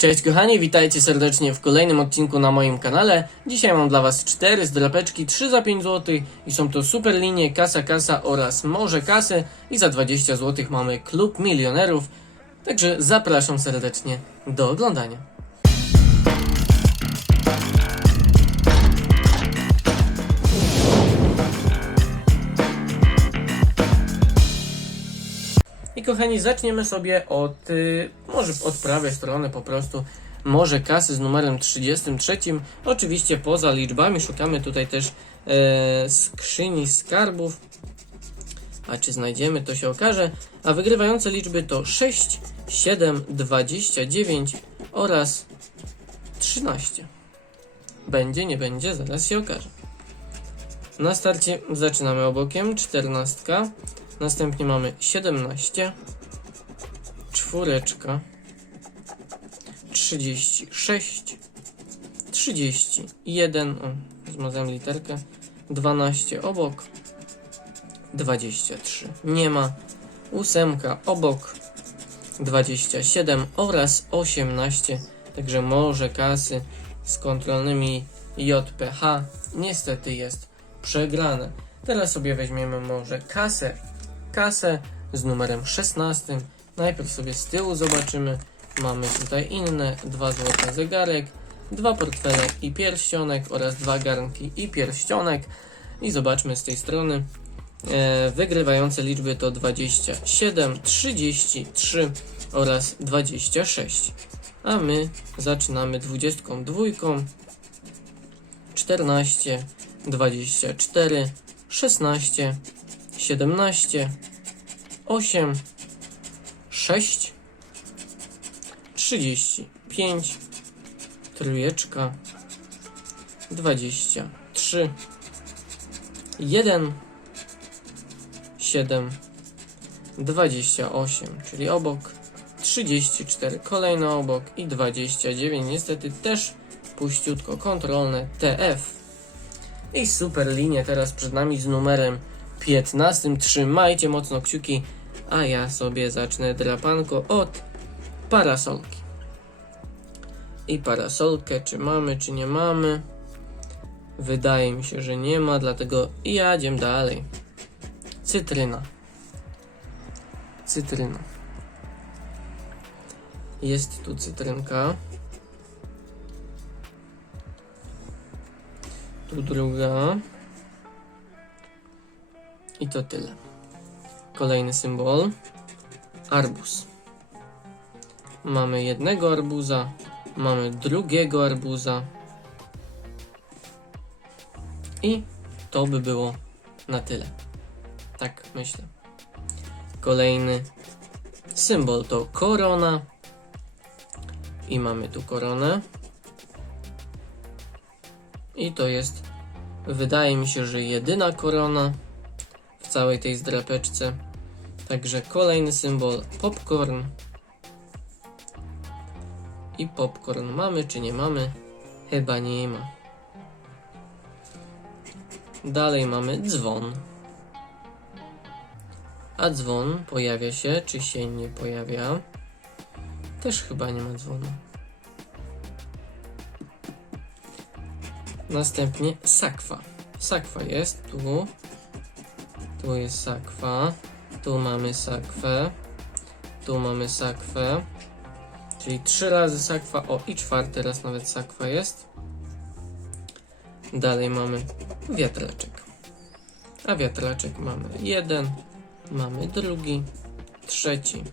Cześć kochani, witajcie serdecznie w kolejnym odcinku na moim kanale. Dzisiaj mam dla Was 4 zdrapeczki, 3 za 5 zł i są to super linie Kasa Kasa oraz Morze Kasy i za 20 zł mamy Klub Milionerów. Także zapraszam serdecznie do oglądania. I kochani, zaczniemy sobie od, y, może od prawej strony po prostu, może kasy z numerem 33. Oczywiście poza liczbami szukamy tutaj też e, skrzyni skarbów. A czy znajdziemy, to się okaże. A wygrywające liczby to 6, 7, 29 oraz 13. Będzie, nie będzie, zaraz się okaże. Na starcie zaczynamy obokiem, 14. Następnie mamy 17, czwóreczka, 36, 31, o, zmazałem literkę, 12 obok, 23, nie ma, ósemka obok, 27 oraz 18, także może kasy z kontrolnymi JPH niestety jest przegrane. Teraz sobie weźmiemy może kasę kasę z numerem 16. Najpierw sobie z tyłu zobaczymy. Mamy tutaj inne, dwa złote zegarek, dwa portfele i pierścionek oraz dwa garnki i pierścionek. I zobaczmy z tej strony. E, wygrywające liczby to 27, 33 oraz 26. A my zaczynamy 22, 14, 24, 16, 17, 8, 6, 35, trójeczka, 23, 1, 7, 28, czyli obok, 34, kolejny obok i 29, niestety też puściutko kontrolne TF. I super linie teraz przed nami z numerem 15. Trzymajcie mocno kciuki, a ja sobie zacznę drapanko od parasolki. I parasolkę, czy mamy, czy nie mamy. Wydaje mi się, że nie ma, dlatego jadziem dalej. Cytryna. Cytryna. Jest tu cytrynka. Tu druga. I to tyle. Kolejny symbol. Arbuz. Mamy jednego arbuza, mamy drugiego arbuza. I to by było na tyle. Tak myślę. Kolejny symbol to korona. I mamy tu koronę. I to jest, wydaje mi się, że jedyna korona całej tej zdrapeczce. Także kolejny symbol popcorn. I popcorn mamy czy nie mamy? Chyba nie ma. Dalej mamy dzwon. A dzwon pojawia się, czy się nie pojawia? Też chyba nie ma dzwonu. Następnie sakwa. Sakwa jest tu. Tu jest sakwa. Tu mamy sakwę. Tu mamy sakwę. Czyli trzy razy sakwa. O, i czwarty raz nawet sakwa jest. Dalej mamy wiatraczek. A wiatraczek mamy jeden. Mamy drugi. Trzeci.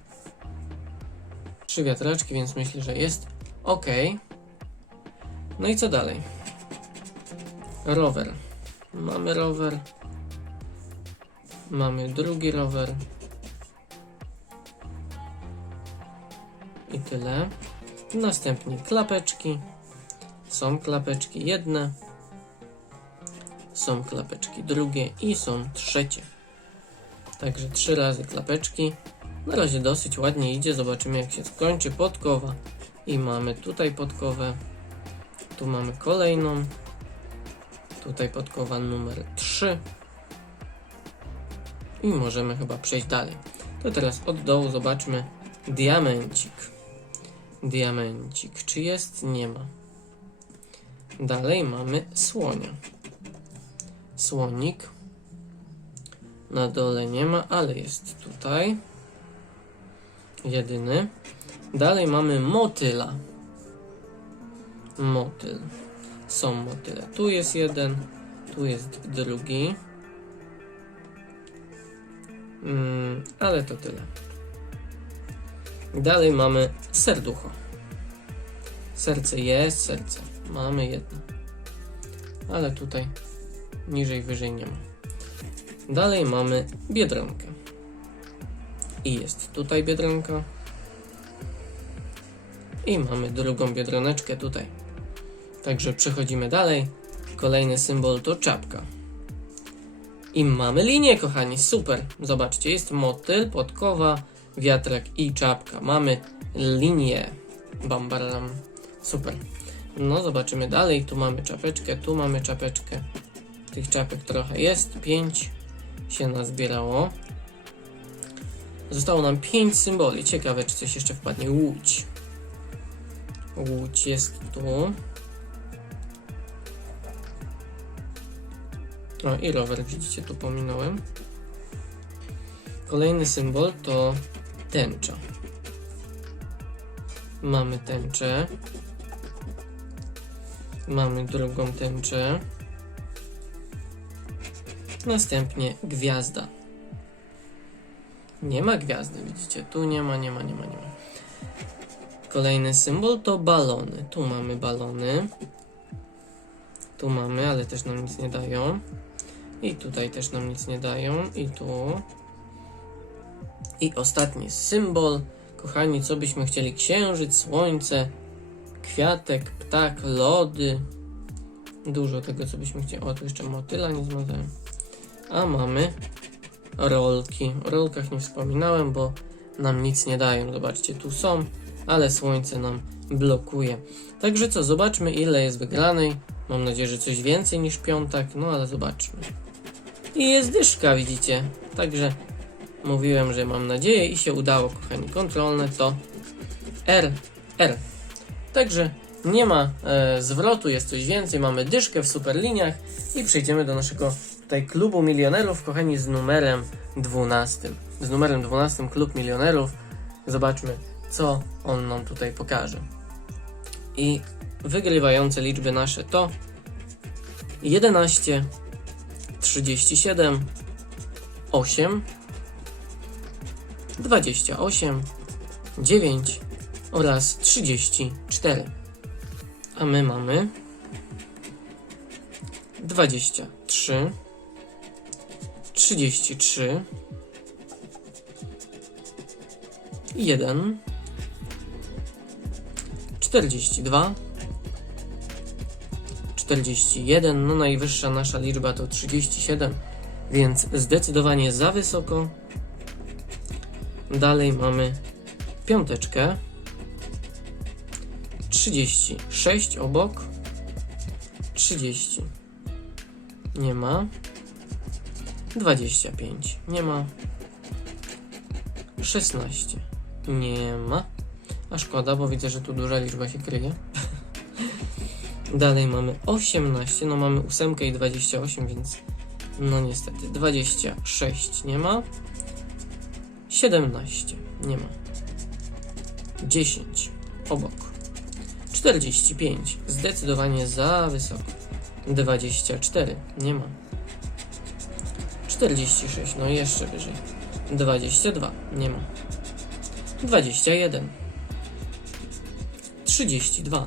Trzy wiatraczki, więc myślę, że jest ok. No i co dalej? Rower. Mamy rower. Mamy drugi rower. I tyle. Następnie klapeczki. Są klapeczki jedne. Są klapeczki drugie i są trzecie. Także trzy razy klapeczki. Na razie dosyć ładnie idzie. Zobaczymy jak się skończy podkowa. I mamy tutaj podkowę. Tu mamy kolejną. Tutaj podkowa numer 3. I możemy chyba przejść dalej. To teraz od dołu zobaczmy diamencik. diamencik. Czy jest? Nie ma. Dalej mamy słonia. Słonik. Na dole nie ma, ale jest tutaj. Jedyny. Dalej mamy motyla. Motyl. Są motyle. Tu jest jeden, tu jest drugi. Mm, ale to tyle. Dalej mamy serducho. Serce jest, serce. Mamy jedno. Ale tutaj niżej, wyżej nie ma. Dalej mamy biedronkę. I jest tutaj biedronka. I mamy drugą biedroneczkę tutaj. Także przechodzimy dalej. Kolejny symbol to czapka. I mamy linię, kochani. Super. Zobaczcie, jest motyl, podkowa, wiatrak i czapka. Mamy linię. Bam, baram. Super. No, zobaczymy dalej. Tu mamy czapeczkę, tu mamy czapeczkę. Tych czapek trochę jest. Pięć się nazbierało. Zostało nam pięć symboli. Ciekawe, czy coś jeszcze wpadnie. Łódź. Łódź jest tu. O, i rower, widzicie, tu pominąłem. Kolejny symbol to tęcza. Mamy tęczę. Mamy drugą tęczę. Następnie gwiazda. Nie ma gwiazdy, widzicie? Tu nie ma, nie ma, nie ma, nie ma. Kolejny symbol to balony. Tu mamy balony. Tu mamy, ale też nam nic nie dają. I tutaj też nam nic nie dają. I tu. I ostatni symbol. Kochani, co byśmy chcieli? Księżyc, słońce, kwiatek, ptak, lody. Dużo tego, co byśmy chcieli. O, tu jeszcze motyla nie zmazałem. A mamy rolki. O rolkach nie wspominałem, bo nam nic nie dają. Zobaczcie, tu są, ale słońce nam blokuje. Także co, zobaczmy ile jest wygranej. Mam nadzieję, że coś więcej niż piątak, no ale zobaczmy. I jest dyszka, widzicie. Także mówiłem, że mam nadzieję i się udało, kochani. Kontrolne to R, R. Także nie ma e, zwrotu, jest coś więcej. Mamy dyszkę w superliniach i przejdziemy do naszego tutaj klubu milionerów, kochani, z numerem 12. Z numerem 12 klub milionerów. Zobaczmy, co on nam tutaj pokaże. I wygrywające liczby nasze to 11, 37, 8, 28, 9 oraz 34. A my mamy 23, 33, 1, 42, 41, no najwyższa nasza liczba to 37, więc zdecydowanie za wysoko. Dalej mamy piąteczkę, 36 obok, 30 nie ma, 25 nie ma, 16 nie ma, a szkoda, bo widzę, że tu duża liczba się kryje. Dalej mamy 18, no mamy 8 i 28, więc no niestety 26 nie ma. 17 nie ma. 10 obok. 45 zdecydowanie za wysoko. 24 nie ma. 46 no jeszcze wyżej. 22 nie ma. 21 32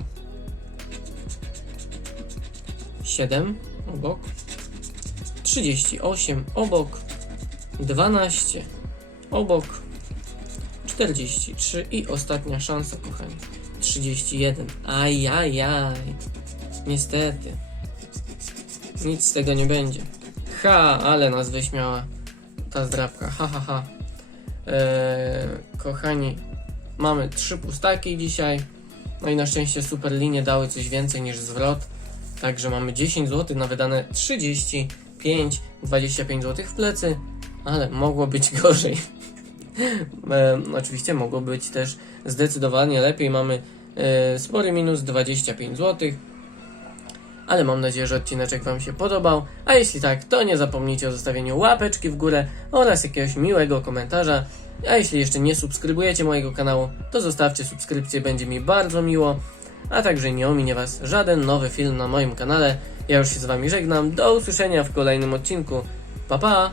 7 obok, 38 obok, 12 obok, 43 i ostatnia szansa, kochani. 31. Ajajaj. Niestety. Nic z tego nie będzie. Ha, ale nas wyśmiała ta zdrabka. Ha, ha, ha. Eee, kochani, mamy trzy pustaki dzisiaj. No i na szczęście super linie dały coś więcej niż zwrot. Także mamy 10 zł na wydane 35, 25 zł w plecy, ale mogło być gorzej. e, oczywiście mogło być też zdecydowanie lepiej. Mamy e, spory minus 25 zł. Ale mam nadzieję, że odcineczek Wam się podobał. A jeśli tak, to nie zapomnijcie o zostawieniu łapeczki w górę oraz jakiegoś miłego komentarza. A jeśli jeszcze nie subskrybujecie mojego kanału, to zostawcie subskrypcję, będzie mi bardzo miło. A także nie ominie Was żaden nowy film na moim kanale. Ja już się z Wami żegnam. Do usłyszenia w kolejnym odcinku. Pa pa!